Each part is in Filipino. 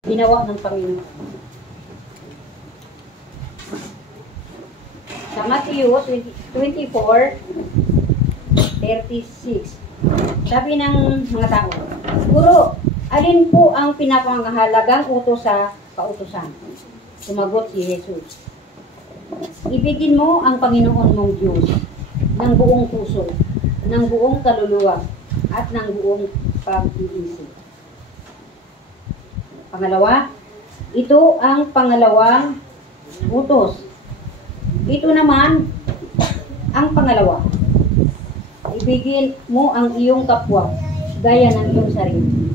ginawa ng Panginoon. Sa Matthew 24:36, sabi ng mga tao, Guro, alin po ang pinapangahalagang utos sa kautusan? Sumagot si Jesus, ibigin mo ang Panginoon mong Diyos ng buong puso, ng buong kaluluwa, at ng buong pag-iisip. Pangalawa, ito ang pangalawang utos. Ito naman ang pangalawa. Ibigin mo ang iyong kapwa gaya ng iyong sarili.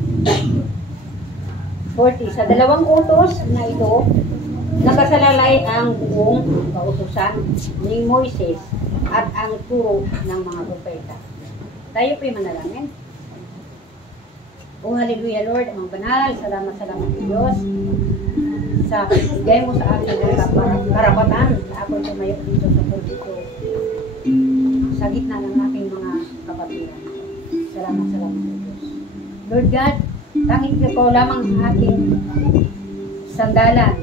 40. Sa dalawang utos na ito, nakasalalay ang buong kautusan ni Moises at ang turo ng mga propeta. Tayo po'y manalangin. Oh, hallelujah, Lord, ang banal, salamat sa Diyos sa bigay mo sa akin ng karapatan na ako'y tumayo dito sa pulpito sa gitna ng aking mga kapatiran. Salamat sa Diyos. Lord God, tanging ko lamang ang aking sandalan,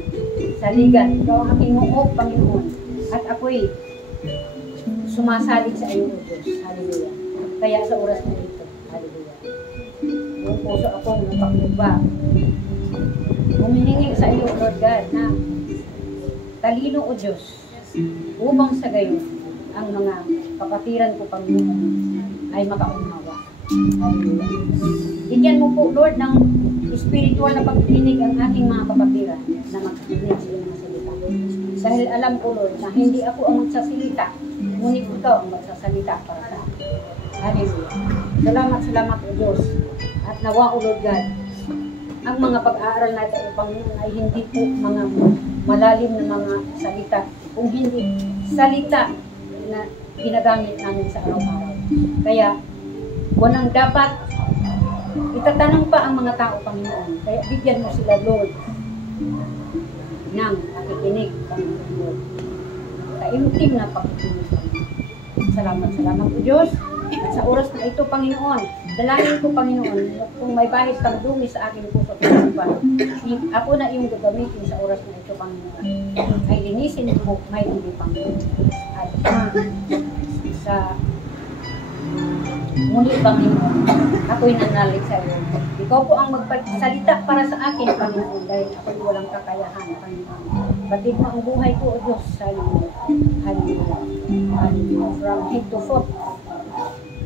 saligan. Ikaw ang aking muog, Panginoon. At ako'y sumasalig sa iyo, O Diyos. Hallelujah. Kaya sa oras na ito, hallelujah. Yung puso akong napakluba. Humihingi sa iyo, Lord God, na talino, O Diyos, upang sa gayon ang mga kapatiran ko, Panginoon, ay makaunawa. Hallelujah. Bigyan mo po, Lord, ng spiritual na pagdinig ang aking mga kapatiran na magkikinig sa iyong salita. Dahil alam ko, Lord, na hindi ako ang magsasalita, ngunit ikaw ang magsasalita para sa akin. Hallelujah. Salamat, O Diyos. At nawa, O Lord God, ang mga pag-aaral natin, O Panginoon, ay hindi po mga malalim na mga salita, kung hindi salita na ginagamit namin sa araw-araw. Kaya, walang dapat itatanong pa ang mga tao, Panginoon. Kaya bigyan mo sila, Lord, ng pakikinig, Panginoon, Lord. Taimtim na pakikinig, Panginoon. Salamat, O Diyos. At sa oras na ito, Panginoon, dalangin ko, Panginoon, kung may bahid pang dumi sa aking puso at isipan, ako na iyong gagamitin sa oras na ito, Panginoon. Ay linisin mo, may hindi, Panginoon. At sa muli, Panginoon, ako'y nanalig sa iyo. Ikaw po ang magsalita para sa akin, Panginoon, dahil ako'y walang kakayahan, Panginoon. Batid mo ang buhay ko, O Diyos, sa iyo. Hallelujah. Hallelujah. From head to foot.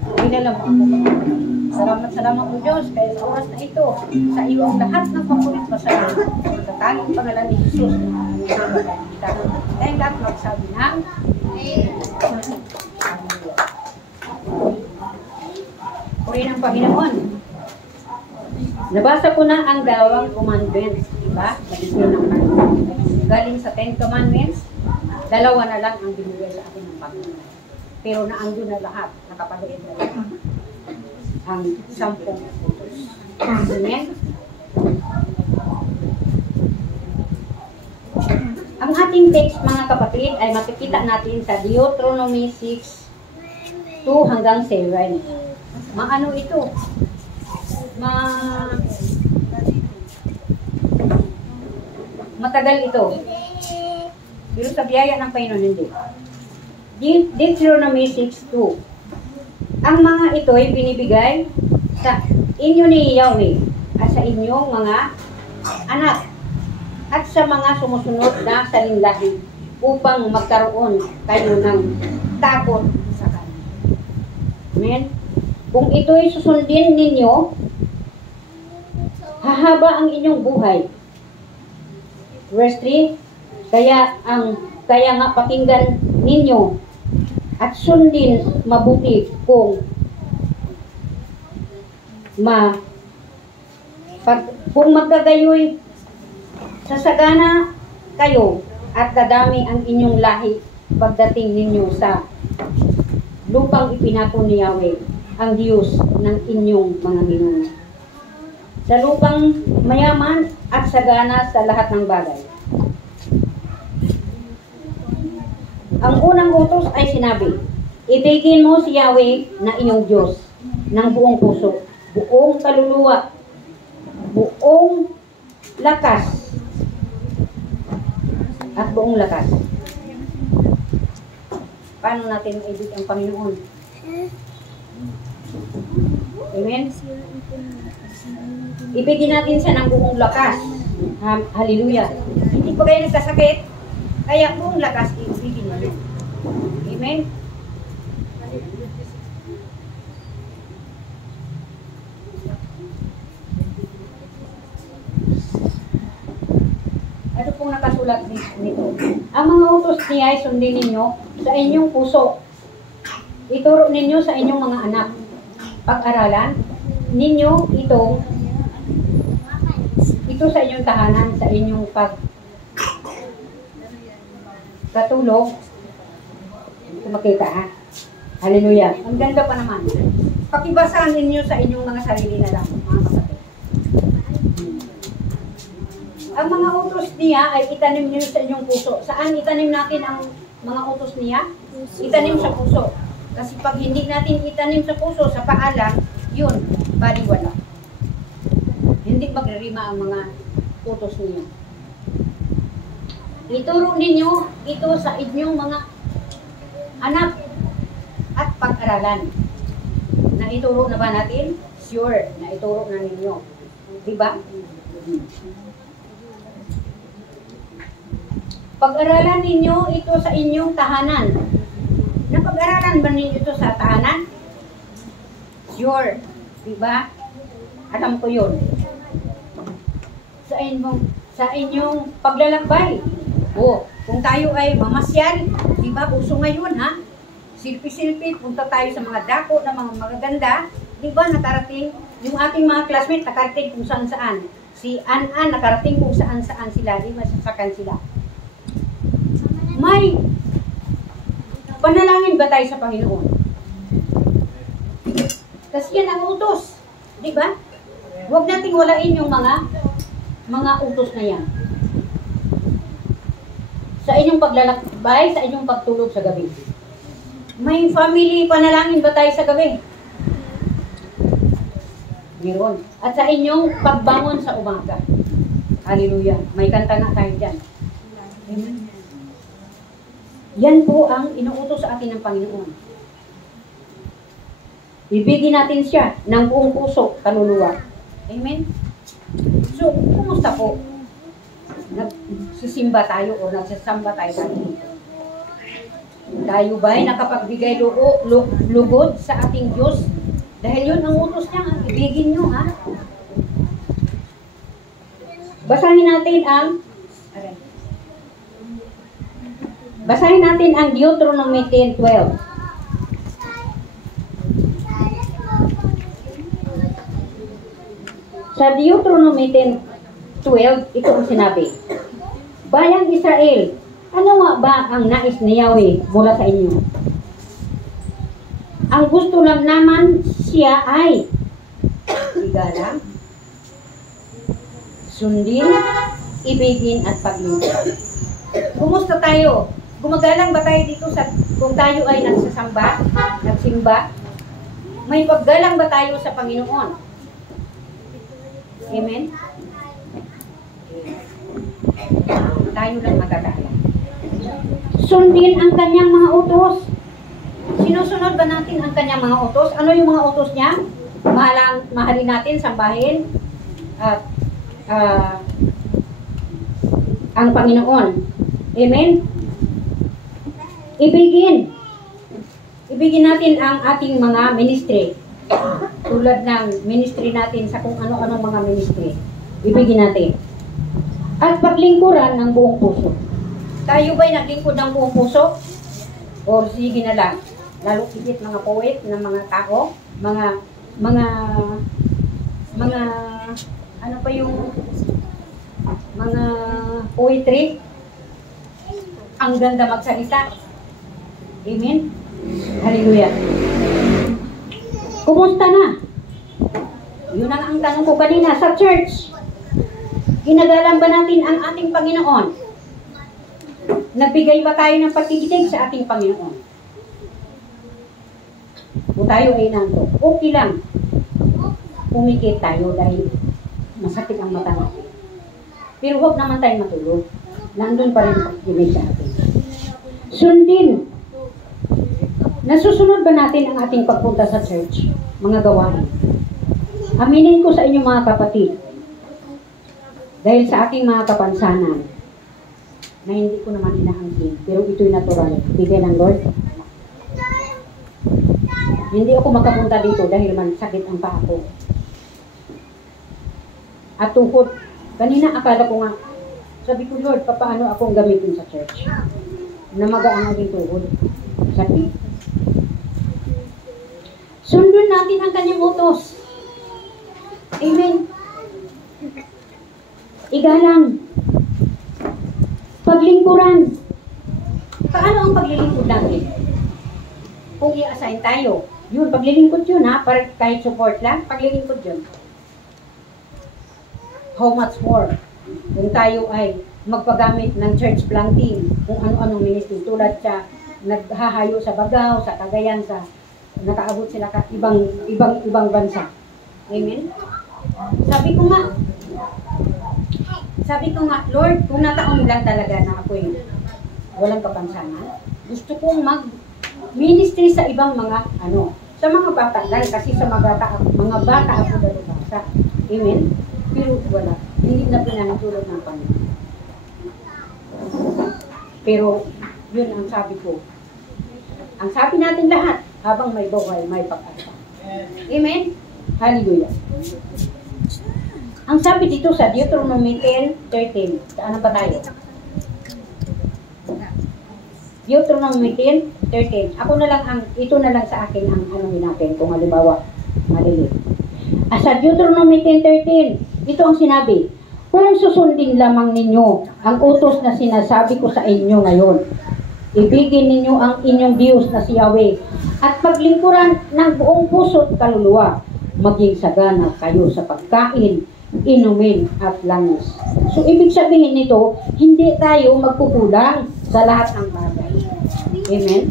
Pinala mo ako, Panginoon. Salamat, O Diyos, kaya sa oras na ito, sa iyo ang lahat ng papulit masaya. Sa tanging pangalan ni Jesus, dahil lahat magsabi ng Purihin ang Panginoon. Nabasa ko na ang dalawang commandments, diba? Galing sa 10 commandments, 2 na lang ang binigay sa akin ng Panginoon. Pero naandun na lahat, nakapanood na lahat ang 10 utos. Amen? Ang ating text, mga kapatid, ay makikita natin sa Deuteronomy 6:2 hanggang 7. Maano ito? Matagal ito. Pero sa biyaya ng Panginoon, hindi. Deuteronomy 6:2. Ang mga ito ay binibigay sa inyo ni Yahweh at sa inyong mga anak at sa mga sumusunod na salinlahi upang magkaroon kayo ng takot sa Kanya. Amen? Kung ito'y susundin ninyo, hahaba ang inyong buhay. Verse 3, kaya nga pakinggan ninyo at sundin mabuti kung magkagayoy sasagana kayo at dadami ang inyong lahi pagdating ninyo sa lupang ipinako ni Yahweh, ang Diyos ng inyong mga ninuno. Sa lupang mayaman at sagana sa lahat ng bagay. Ang unang utos ay sinabi, ibigin mo si Yahweh na iyong Diyos ng buong puso, buong kaluluwa, buong lakas at buong lakas. Paano natin ma-ibig ang Panginoon? Amen? Ibigin natin siya ng buong lakas. Hallelujah. Hindi pa kayo nagkasakit, kaya buong lakas ibigin natin. Amen? Ano pong nakasulat nito? Ang mga utos niya ay sundin ninyo sa inyong puso. Ituro ninyo sa inyong mga anak. Pag-aralan ninyo ito sa inyong tahanan, sa inyong pagkatulog. Kung makita ha. Hallelujah. Ang ganda pa naman. Pakibasahan ninyo sa inyong mga sarili na lang, mga kapatid. Ang mga utos niya ay itanim niyo sa inyong puso. Saan itanim natin ang mga utos niya? Itanim sa puso. Kasi pag hindi natin itanim sa puso, sa paa lang, yun, baliwala. Hindi magrarima ang mga utos niya. Ituro ninyo ito sa inyong mga anak at pag-aralan. Naituro na ba natin? Sure, naituro na ninyo. Diba? Pag-aralan ninyo ito sa inyong tahanan. Napag-aralan ba ninyo ito sa tahanan? Sure. Diba? Alam ko yun. Sa inyong paglalakbay. Kung tayo ay mamasyal, diba? Uso ngayon, ha? Silpi-silpi, punta tayo sa mga dako na mga magaganda. Diba? Nakarating, yung ating mga classmates, nakarating kung saan-saan. Si An-An, nakarating kung saan-saan sila. Di masasakan sila. May panalangin ba tayo sa Panginoon? Kasi yan ang utos. Diba? Huwag nating walain yung mga utos na yan. Sa inyong paglalakbay, sa inyong pagtulog sa gabi. May family panalangin ba tayo sa gabi? Meron. At sa inyong pagbangon sa umaga. Hallelujah. May kanta nga tayo dyan. Amen. Yan po ang inuutos sa atin ng Panginoon. Ibigin natin siya ng buong puso, kaluluwa. Amen? So, kumusta po? Nagsisimba tayo o nagsasamba tayo sa atin. Tayo ba'y nakapagbigay lugod sa ating Diyos? Dahil yun ang utos niya, ibigin nyo, ha? Basahin natin ang Deuteronomy 10:12. Sa Deuteronomy 10:12, ito ang sinabi. Bayang Israel, ano nga ba ang nais ni Yahweh mula sa inyo? Ang gusto lang naman siya ay igalang, sundin, ibigin at paglingkod. Kumusta tayo? Gumagalang ba tayo dito kung tayo ay nagsimba? May paggalang ba tayo sa Panginoon? Amen? Tayo lang magagalang. Sundin ang kanyang mga utos. Sinusunod ba natin ang kanyang mga utos? Ano yung mga utos niya? Mahalin natin, sambahin, at ang Panginoon. Amen? Ibigin natin ang ating mga ministry. Tulad ng ministry natin sa kung ano-ano mga ministry. Ibigin natin. At paglingkuran ng buong puso. Tayo ba'y naglingkod ng buong puso? O sige na lang. Lalo higit mga poet ng mga tao, mga ano pa yung mga poetry. Ang ganda magsalita. Amen? Hallelujah. Kumusta na? Yun ang tanong ko kanina sa church. Ginagalang ba natin ang ating Panginoon? Nagbigay ba tayo ng pagkikinig sa ating Panginoon? Kung tayo ay nanto, okay lang. Pumikit tayo dahil masakit ang mata natin. Pero huwag naman tayong matulog. Nandun pa rin pakikinig sa atin. Sundin. Nasusunod ba natin ang ating pagpunta sa church? Mga gawain. Aminin ko sa inyo mga kapatid, dahil sa aking mga kapansanan, na hindi ko naman inaangkin, pero ito'y natural. Bigay ng Lord. Hindi ako makapunta dito dahil man sakit ang paa ko. At tuhod, kanina akala ko nga, sabi ko, Lord, paano akong gamitin sa church? Namaga ang aking tuhod. Sakit. Sundin natin ang kanyang utos. Amen. Igalang. Paglingkuran. Paano ang paglilingkod natin? Kung i-assign tayo, yun, paglilingkod yun ha, para kahit support lang, paglilingkod yun. How much more? Kung tayo ay magpagamit ng church planting, kung ano-anong ministry, tulad sa naghahayo sa Bagaw, sa Cagayan, sa nakaabot sila ka ibang bansa. Amen? Sabi ko nga, Lord, kung nataon lang talaga na ako'y walang kapansanan, gusto kong mag-ministry sa ibang mga, sa mga bata lang, kasi sa mga bata ako dalubasa. Amen? Pero wala. Hindi na pinanatulog ng Panginoon. Pero, yun ang sabi ko. Ang sabi natin lahat, habang may buhay, may pag-asa. Amen? Hallelujah. Ang sabi dito sa Deuteronomy 10:13, saan ba tayo? Deuteronomy 10:13. Ito na lang sa akin ang natin, kung halimbawa, malilit. Sa Deuteronomy 10:13, ito ang sinabi, kung susundin lamang ninyo ang utos na sinasabi ko sa inyo ngayon, ibigin ninyo ang inyong Diyos na si Yahweh at paglingkuran ng buong puso't kaluluwa, maging sagana kayo sa pagkain, inumin at langis. So, ibig sabihin nito, hindi tayo magkukulang sa lahat ng bagay. Amen?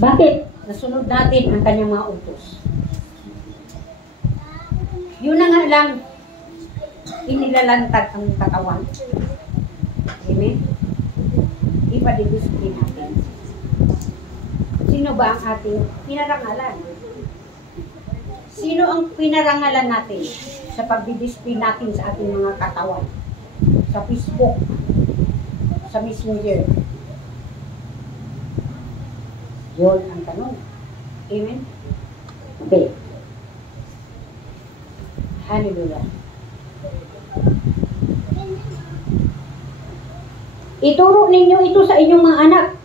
Bakit? Nasunod natin ang kanyang mga utos. Yun na nga lang, inilalantag ang katawan. Amen? Ipadidisiplin natin. Sino ba ang ating pinarangalan? Sino ang pinarangalan natin sa pagdidisiplin natin sa ating mga katawan? Sa Facebook, sa Messenger. Yun ang tanong. Amen? Okay. Hallelujah. Ituro ninyo ito sa inyong mga anak.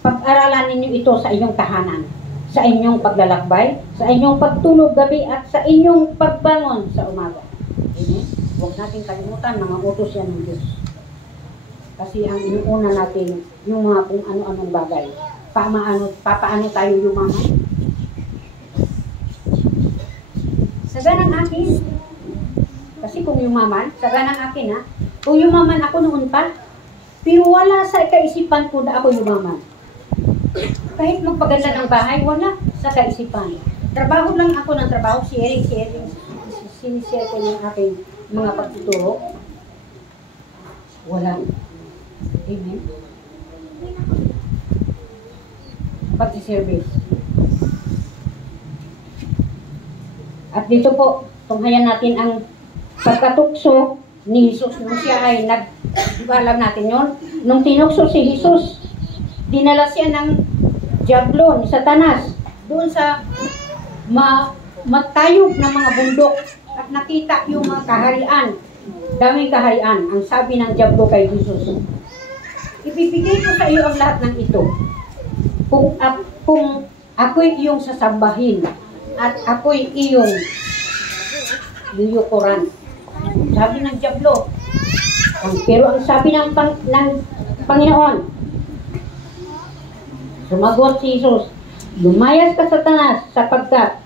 Pag-aralan ninyo ito sa inyong tahanan, sa inyong paglalakbay, sa inyong pagtulog gabi, at sa inyong pagbangon sa umaga. Amen? Huwag natin kalimutan, mga utos yan ng Diyos. Kasi ang inuuna natin, yung mga kung ano-anong bagay. Papaano tayo yumaman? Sa ganang akin. Kasi kung yumaman, sa ganang akin ha, kung yumaman ako noon pa, pero wala sa kaisipan ko na ako yumaman. Kahit magpaganda ng bahay, wala sa kaisipan. Trabaho lang ako ng trabaho, sharing, sinishare ko yung aking mga pagtuturo. Wala. Amen? Pagsiservice. At dito po, tunghayan natin ang pagkatukso ni Jesus nung siya ay alam natin yon, nung tinukso si Jesus, dinala siya ng diablo, ni Satanas, doon sa matayog ng mga bundok at nakita yung mga kaharian, daming kaharian. Ang sabi ng diablo kay Jesus, ibibigay ko sa iyo ang lahat ng ito kung ako'y iyong sasambahin at ako'y iyong luyukuran. Sabi ng diablo. Pero ang sabi ng Panginoon, sumagot si Jesus, lumayas ka Satanas, sapagkat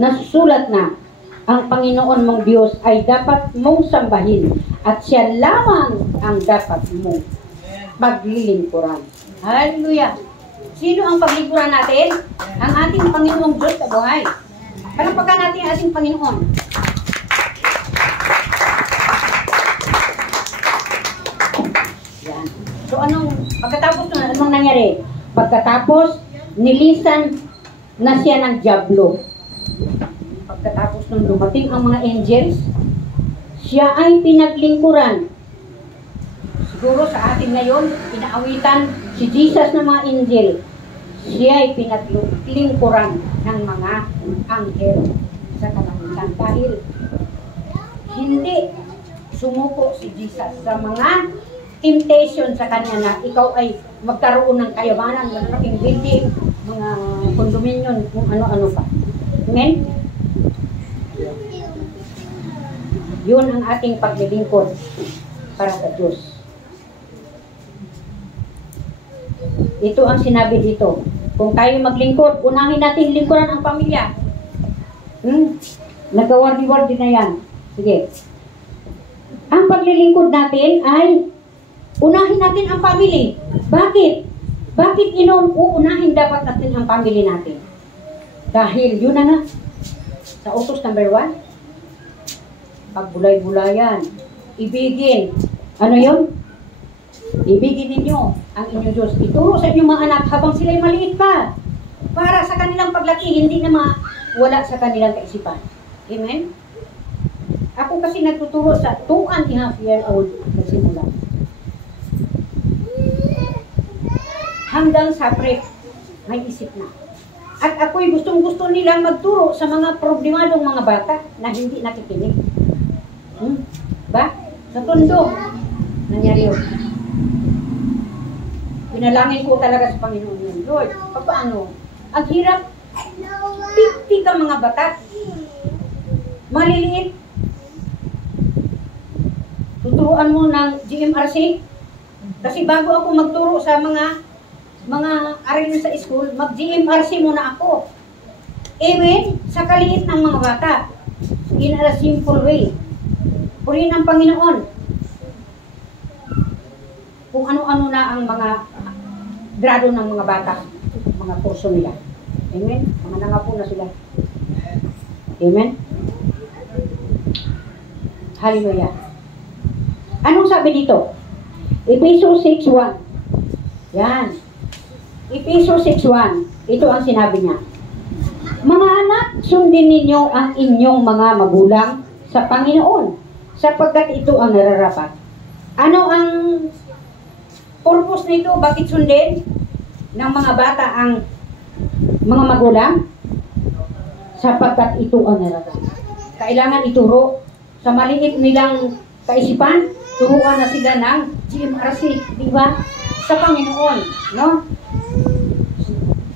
nasusulat na, ang Panginoon mong Diyos ay dapat mong sambahin at siya lamang ang dapat mong paglilingkuran. Hallelujah! Sino ang paglingkuran natin? Ang ating Panginoong Diyos sa buhay. Palapakan natin ang ating Panginoon. Pagkatapos nun, anong nangyari? Pagkatapos, nilisan na siya ng dyablo. Pagkatapos nung dumating ang mga angels, siya ay pinaglingkuran. Siguro sa atin ngayon, pinaawitan si Jesus ng mga angel. Siya ay pinaglingkuran ng mga anghel sa kalangitan. Dahil hindi sumuko si Jesus sa mga temptation sa kanya na ikaw ay magkaroon ng kayamanan, malaking building, mga condominium, kung ano-ano pa. Amen? Yun ang ating paglilingkod para sa Diyos. Ito ang sinabi dito. Kung tayo maglingkod, unahin natin lingkuran ang pamilya. Nagkawardi-wardi na yan. Sige. Ang paglilingkod natin ay unahin natin ang family. Bakit? Bakit uunahin dapat natin ang family natin? Dahil yun na nga. Sa utos number 1, pagbulay-bulayan, ibigin. Ano yun? Ibigin ninyo ang inyong Diyos. Ituro sa inyong mga anak habang sila'y maliit pa. Para sa kanilang paglaki, hindi na mawala sa kanilang kaisipan. Amen? Ako kasi nagtuturo sa 2.5 year old nagsimula. Hanggang sa prep, may isip na. At ako'y gustong-gusto nilang magturo sa mga problemadong mga bata na hindi nakikinig. Ba? Sa tundo, nangyari yun. Pinalangin ko talaga sa Panginoon yun. Lord, paano? Ang hirap, 50 ka mga bata. Maliliit. Tuturuan mo ng GMRC. Kasi bago ako magturo sa mga aralin sa school, mag-GMRC muna ako. Amen? Sa kaliit ng mga bata. In a simple way. Purihin ang Panginoon. Kung ano-ano na ang mga grado ng mga bata, mga kurso nila. Amen? Mga nangapo na sila. Amen? Hallelujah. Anong sabi dito? Efesos 6:1. Yan. Efesos 6:1. Ito ang sinabi niya. Mga anak, sundin ninyo ang inyong mga magulang sa Panginoon, sapagkat ito ang nararapat. Ano ang purpose nito? Bakit sundin ng mga bata ang mga magulang? Sapagkat ito ang nararapat. Kailangan ituro sa maliit nilang kaisipan, turuan na sila ng GMRC, di ba? Sa Panginoon, no?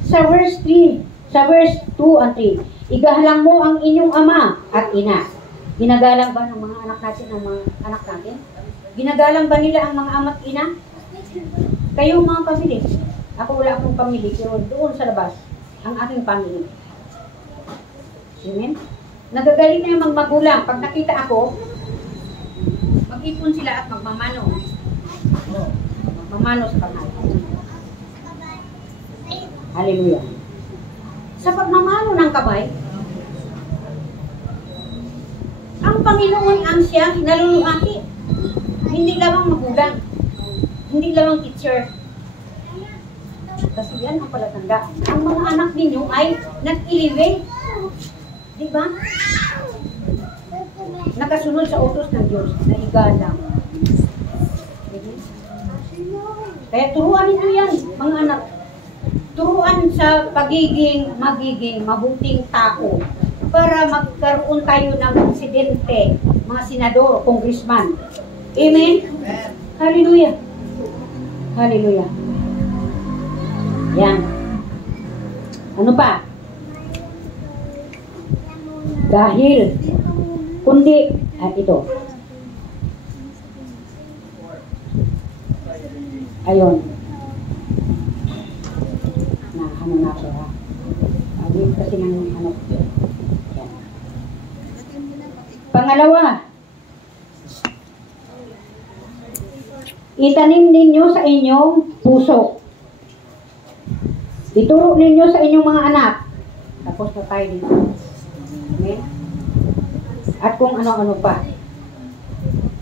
Sa verse 2 and 3, igahalang mo ang inyong ama at ina. Ginagalang ba ng mga anak natin ang mga anak natin? Ginagalang ba nila ang mga ama at ina? Kayo mga pamilya. Ako wala akong pamilya, pero doon sa labas, ang aking pamilya. Amen? Nagagaling na yung mga magulang. Pag nakita ako, mag-ipon sila at magmamano. Magmamano sa pangalan. Hallelujah. Sa pagmamano ng kamay, ang Panginoon ang siyang naluluhati. Hindi lamang magulang. Hindi lamang teacher. Kasi yan ang palatandaan. Ang mga anak ninyo ay nag-elevate. Diba? Nakasunod sa utos ng Diyos na igalang. Kaya turuan ninyo yan, mga anak. Turuan sa magiging mabuting tao para magkaroon tayo ng presidente, mga senador, congressman. Amen? Hallelujah. Hallelujah. Yan. Ano pa? Dahil, kundi, ito. Ayun. Ano na ako ha? Ayun kasi ng ano. Yan. Pangalawa, itanim ninyo sa inyong puso. Ituro ninyo sa inyong mga anak. Tapos na tayo dito. Amen? At kung ano-ano pa.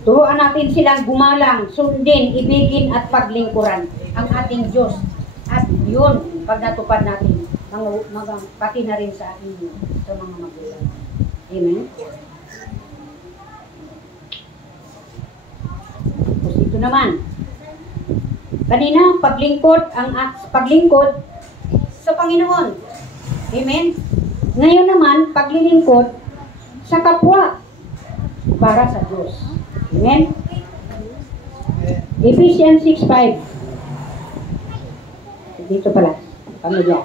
Turuan natin silang gumalang, sundin, ibigin at paglingkuran. ang ating Diyos. At yun, pag natupad natin, pati na rin sa inyo, sa mga magulang. Amen? Tapos ito naman. Kanina, paglingkod sa Panginoon. Amen? Ngayon naman, paglilingkod sa kapwa para sa Diyos. Amen? Ephesians 6:5. Dito pala, pamilya.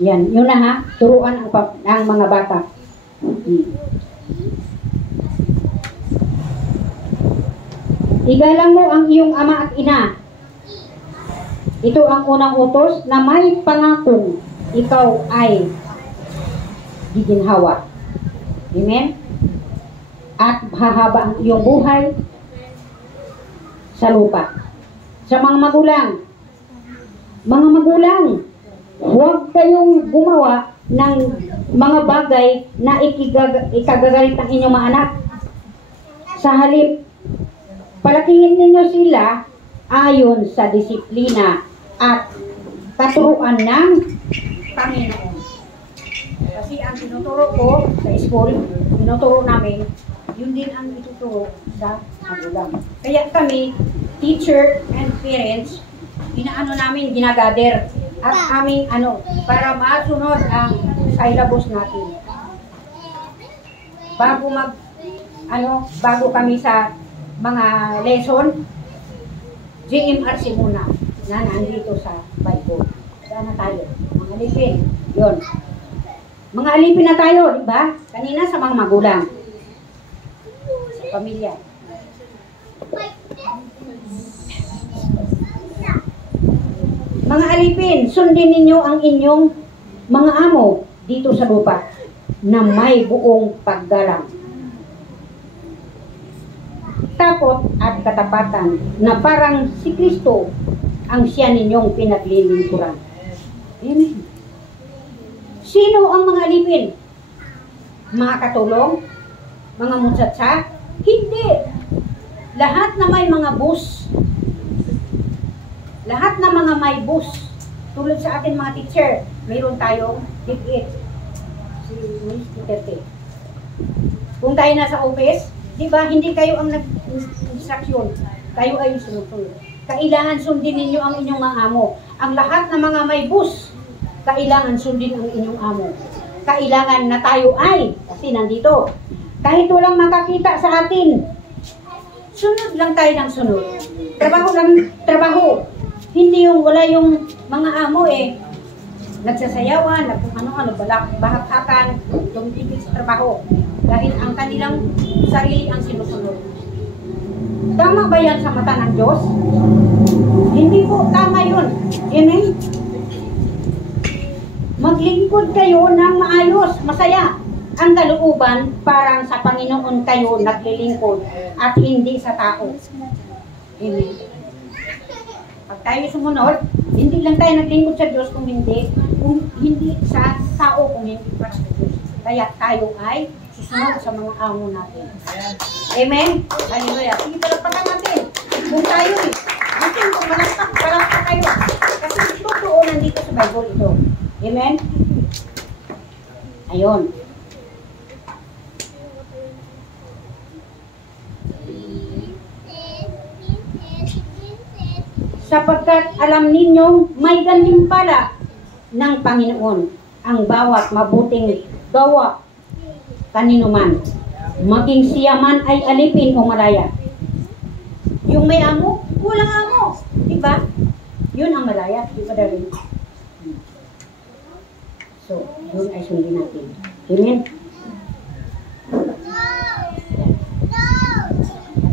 Yan, yun na ha, turuan ang mga bata. Igalang mo ang iyong ama at ina. Ito ang unang utos na may pangakong ikaw ay giginhawa. Amen? At hahaba ang iyong buhay sa lupa. Sa mga magulang, huwag kayong gumawa ng mga bagay na ikagagalit ng inyong mga anak. Sa halip, palakihin ninyo sila ayon sa disiplina at katuruan ng Panginoon. Kasi ang tinuturo ko sa school, tinuturo namin, yun din ang ituturo sa magulang. Kaya kami, teacher and parents, ginagather at aming para masunod ang syllabus natin. Bago kami sa mga lesson, GMRC muna na nandito sa Bible. Saan na tayo? Mga alipin. Yun. Mga alipin na tayo, di ba? Kanina sa mga magulang. Sa pamilya. Mga alipin, sundin ninyo ang inyong mga amo dito sa lupa na may buong paggalang, takot at katapatan na parang si Kristo ang siya ninyong pinaglilingkuran. Amen. Sino ang mga alipin? Mga katulong? Mga mutsatsa? Hindi. Lahat na may mga bus. Lahat na mga may bus. Tulad sa atin mga teacher, mayroon tayong DepEd. Si Miss Duterte. Kung tayo nasa office, di ba, hindi kayo ang nag-instruction. Kayo ay sumusunod. Kailangan sundin ninyo ang inyong mga amo. Ang lahat ng mga may bus, kailangan sundin ang inyong amo. Kailangan na tayo ay, kasi nandito, kahit walang makakita sa atin, sunod lang tayo ng sunod. Trabaho lang, trabaho. Hindi yung wala yung mga amo nagsasayawan, bahak-hakan, tumitigil sa trabaho. Dahil ang kanilang sarili ang sinusunod. Tama ba yan sa mata ng Diyos? Hindi po tama yun. Amen? Maglingkod kayo ng maayos, masaya. Ang kalooban, parang sa Panginoon kayo naglilingkod at hindi sa tao. Amen. Pag tayo sumunod, hindi lang tayo naglingkod sa Diyos kung hindi sa tao, kung hindi para sa Diyos. Kaya tayo ay susunod sa mga amo natin. Amen? Hallelujah. Sige, palakpakan natin. Kung tayo natin kung palakpak kayo. Kasi totoo nandito sa Bible ito. Amen? Ayun. Sapagkat alam ninyong may gantimpala ng Panginoon ang bawat mabuting gawa kanino man, maging siya man ay alipin o malaya. Yung may amo, walang amo, diba? Yun ang malaya, di ba darling? So, yun ay sundin natin. Amen?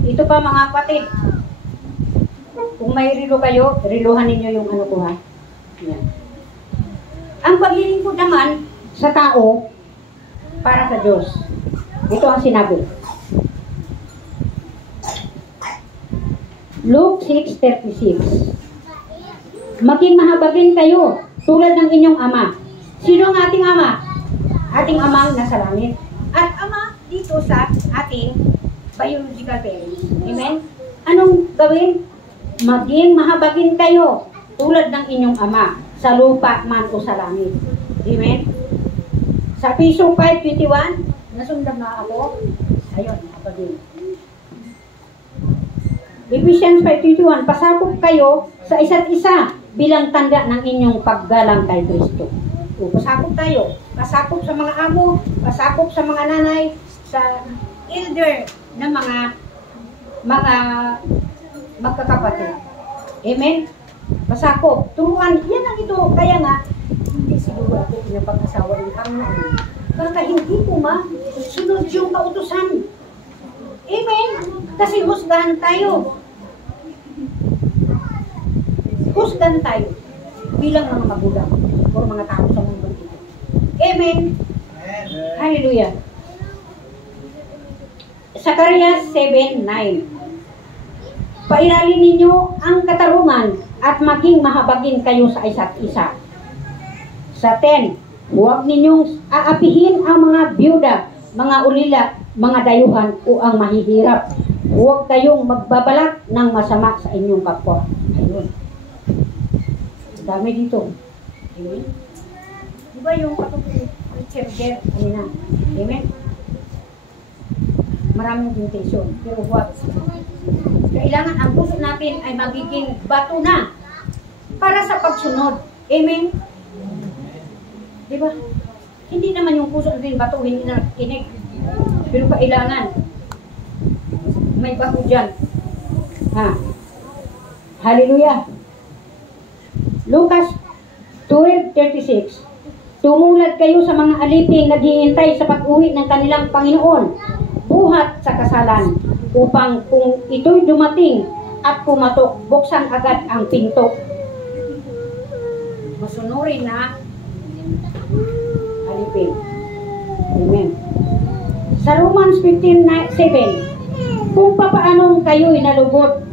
Ito pa mga kapatid, kung may relo kayo, reluhan ninyo yung ano ko ha. Yan. Ang paglilingkod naman sa tao, para sa Diyos. Ito ang sinabi. Luke 6:36. Maging mahabagin kayo tulad ng inyong ama. Sino ang ating ama? Ating amang nasa langit. At ama dito sa ating biological parents. Amen? Anong gawin? maging mahabagin kayo tulad ng inyong ama sa lupa man o sa langit. Amen? Sa Piso 5:21, nasundan na ako. Ayun, mahabagin. Ephesians 5:21, pasakop kayo sa isa't isa bilang tanda ng inyong paggalang kay Kristo. O, pasakop tayo. Pasakop sa mga amo, pasakop sa mga nanay, sa elder na mga magkakapatid. Amen? Pasakop. Turuan. Yan ang ito. Kaya nga, hindi siguro ako pinapag-asawa ng Panginoon. Baka hindi ko sunod yung kautusan. Amen? Kasi husgahan tayo. Husgahan tayo. Bilang mga magulang o mga tao sa mundo ito. Amen? Hallelujah. Zacarias 7:9. Pairalin ninyo ang katarungan at maging mahabagin kayo sa isa't isa. Sa 10, huwag ninyong aapihin ang mga byuda, mga ulila, mga dayuhan o ang mahihirap. Huwag kayong magbabalat ng masama sa inyong kapwa. Ayun. Dami dito. Amen. Diba yung katulad Richard Gere kanina? Amen. Maraming temptation. Pero what? Kailangan ang puso natin ay magiging bato na para sa pagsunod. Amen? Diba? Hindi naman yung puso natin bato, hindi na kinig. Pero kailangan may bato dyan. Ha? Hallelujah! Lucas 12:36. Tumulad kayo sa mga aliping naghihintay sa pag-uwi ng kanilang Panginoon, buhat sa kasalan, upang kung ito'y dumating at pumatok, buksan agad ang pinto. Masunurin na alipin. Amen. Sa Romans 15:7, kung papaanong kayo'y nalugod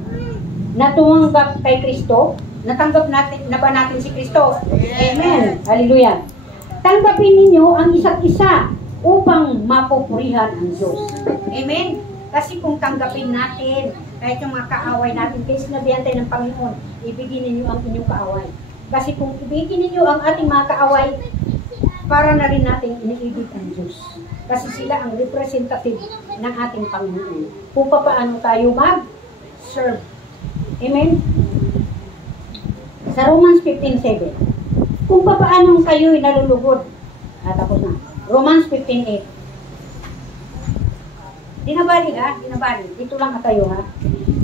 na tumanggap kay Kristo, natanggap natin na ba natin si Kristo? Amen. Hallelujah. Tanggapin ninyo ang isa't isa upang mapupurihan ang Diyos. Amen. Kasi kung tanggapin natin, kahit yung mga kaaway natin, kaya sinabihan tayo ng Panginoon, ibigin ninyo ang inyong kaaway. Kasi kung ibigin ninyo ang ating mga kaaway, para na rin natin iniibig ang Diyos. Kasi sila ang representative ng ating Panginoon. Kung paano tayo mag-serve. Amen? Sa Romans 15:7, kung paano kayo'y nalulugod. Tapos na. Romans 15:8. Dinabali ha? Dinabali. Dito lang tayo ha?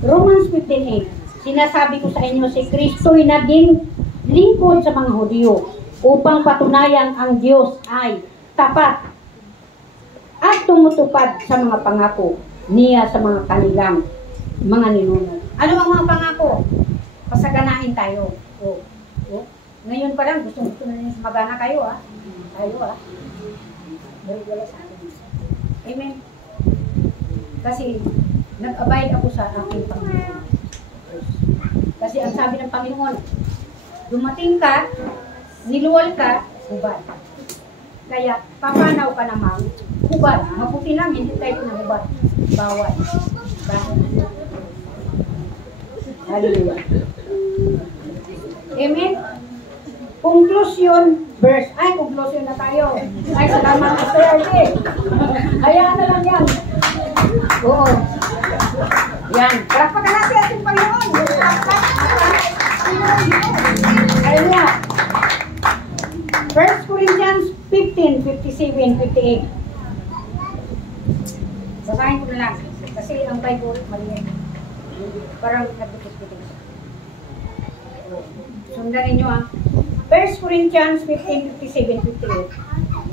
Romans 15:8. Sinasabi ko sa inyo, si Kristo'y naging lingkod sa mga Hudyo upang patunayan ang Diyos ay tapat at tumutupad sa mga pangako niya sa mga kanilang mga ninuno. Ano ang mga pangako? Pasaganain tayo. Ngayon pa lang, gusto na niyo magana kayo ha? Tayo ha? Wala sa atin. Amen. Kasi nag-abide ako sa aking Panginoon. Kasi ang sabi ng Panginoon, dumating ka, niluwal ka, hubad. Kaya papanaw ka naman, hubad. Mabuti lang, hindi tayo na hubad. Bawal. Hallelujah. Amen. Conclusion verse. Ay, conclusion na tayo. Ay, salamat sa Sir. Hayaan na lang yan. Oo. Yan. Parapakan natin ating Panginoon. Ayun nga. 1 Corinthians 15:57-58. Basahin ko na lang. Kasi ang Bible, mali. Parang nagbitis-bitis. Sundan ninyo ha. 1 Corinthians 15:57-58.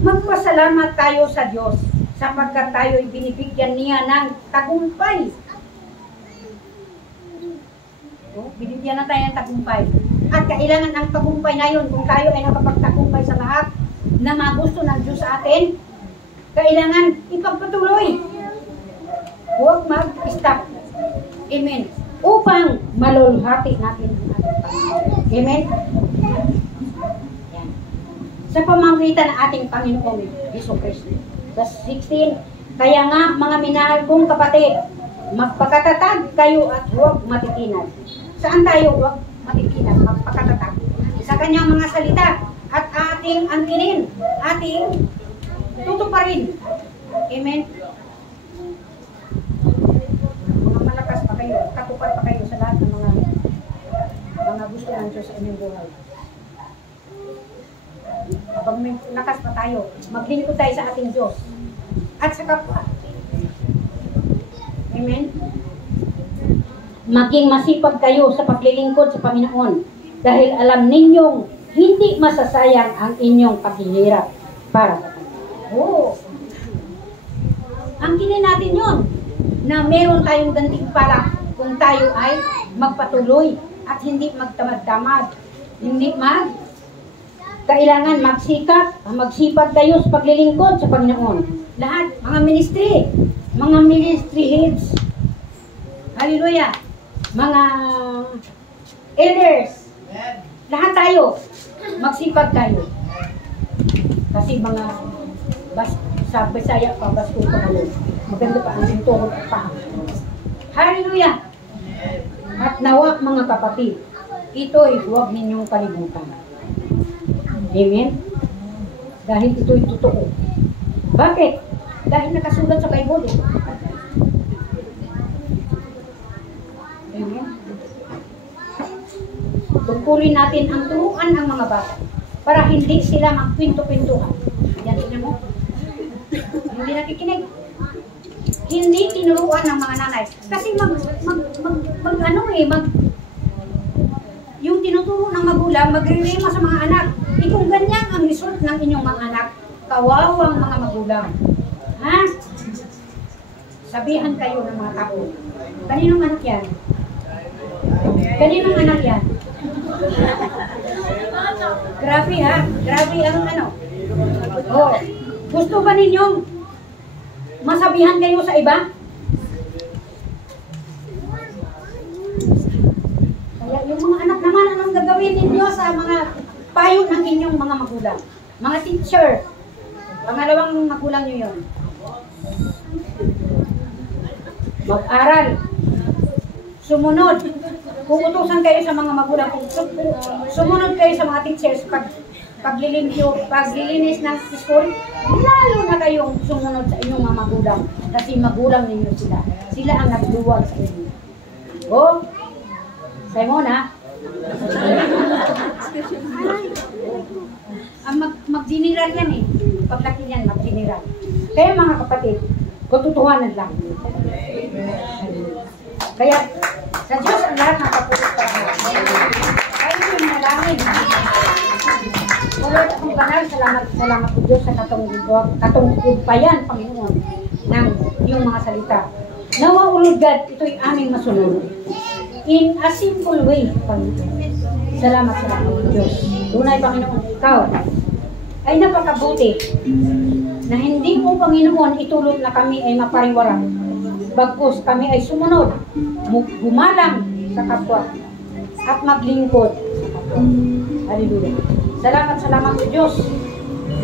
Magpasalamat tayo sa Diyos sapagkat tayo ay binibigyan niya ng tagumpay. Binibigyan na tayo ng tagumpay. At kailangan ang tagumpay na yun, kung tayo ay nakapagtagumpay sa lahat na magusto ng Diyos sa atin, kailangan ipagpatuloy. Huwag mag-stop. Amen. Upang malulhati natin ang ating Panginoon. Amen. Yan. Sa pamamagitan ng ating Panginoon, Hesus Kristo. Sa 16, kaya nga mga minahal kong kapatid, magpakatatag kayo at huwag matitinag. Saan tayo huwag matikilan, magpakatatag sa kanyang mga salita at ating angkinin, ating tutuparin. Amen. Mga malakas pa kayo, katupad pa kayo sa lahat ng mga gusto ng Diyos sa inyong buhay. Kapag may lakas pa tayo, maglingkod tayo sa ating Diyos at sa kapwa. Amen. Maging masipag kayo sa paglilingkod sa Panginoon dahil alam ninyong hindi masasayang ang inyong paghihirap para sa Kanya. Oo. Angkinin natin yon na meron tayong gantimpala kung tayo ay magpatuloy at hindi magtamad-tamad. Hindi kailangan magsipag kayo sa paglilingkod sa Panginoon. Lahat, mga ministry heads, hallelujah, mga elders, lahat tayo, magsipag tayo. Kasi mga sa Bisaya pa, basko pa kayo. Maganda pa ang sintuhod at paa. Hallelujah! At nawa mga kapatid, ito'y huwag ninyong kalimutan. Amen? Dahil ito'y totoo. Bakit? Dahil nakasulat sa Bible. Amen? Tungkulin natin ang turuan ng mga bata para hindi sila magpinto-pintuhan. Yan, tingnan mo. Hindi nakikinig. Hindi tinuruan ng mga nanay. Kasi yung tinuturo ng magulang, magre-rema sa mga anak. Kung ganyan ang result ng inyong mga anak, kawawang mga magulang. Ha? Sabihan kayo ng mga tao. Kaninong anak yan? Kaninong anak yan? Grabe ha? Grabe ang ano? Oh, gusto ba ninyong masabihan kayo sa iba? Kaya yung mga anak naman, anong gagawin ninyo sa mga payo ng inyong mga magulang? Mga teacher, pangalawang magulang nyo yun. Mag-aral. Sumunod. Kung utusan kayo sa mga magulang, sumunod kayo sa mga teachers paglilinis ng school, lalo na kayong sumunod sa inyong mga magulang. Kasi magulang ninyo sila. Sila ang nagluwag sa inyo. Oh, Simon ha? Mag-general yan eh. Paglaki niyan, mag-general. Kaya mga kapatid, kututuhanan lang. Kaya, sa Diyos ang lahat ng kapulit pa. Kaya yung manalangin. Lord, akong banal, salamat po Diyos sa katungkumpayan, Panginoon, ng iyong mga salita. Nawa, O Lord God, ito'y aming masunod. In a simple way, Panginoon. Salamat po Diyos. Tunay, Panginoon, ikaw ay napakabuti na hindi mo, Panginoon, itulot na kami ay mapariwara. Bagkus kami ay sumunod, gumalang sa kapwa at maglingkod. Hallelujah. Salamat po Diyos.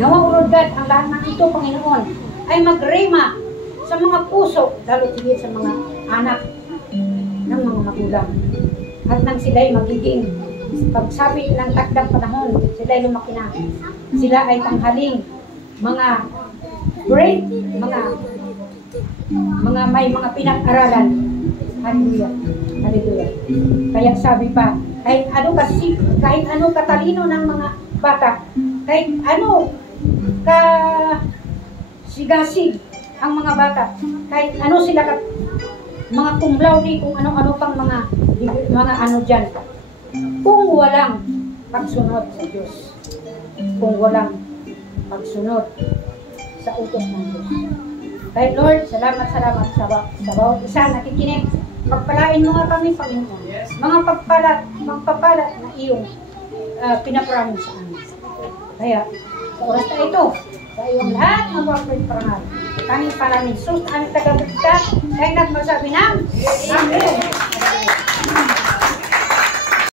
Nawa, O Lord God, ang lahat ng ito, Panginoon, ay magrema sa mga puso, lalo tigit sa mga anak ng mga magulang. At nang sila'y magiging pagsabi ng takdang panahon, sila'y lumaki na. Sila ay tanghaling mga great, mga may mga pinag-aralan. Hallelujah. Hallelujah. Kaya sabi pa, kahit ano katalino ng mga bata, kahit ano sigasig ang mga bata, kahit ano sila mga cum laude, kung ano-ano pang mga ano dyan, kung walang pagsunod sa Diyos, kung walang pagsunod sa utos ng Diyos. Kaya Lord, salamat sa bawat isa nakikinig. Pagpalain mo nga kami, Panginoon. Mga pagpapalat na iyong pinapromise sa amin. Kaya, sa oras na ito, sa iyong lahat ng corporate parangal, kami pala ni Jesus, aming tagapagta, kaya nagmasabi ng Amen.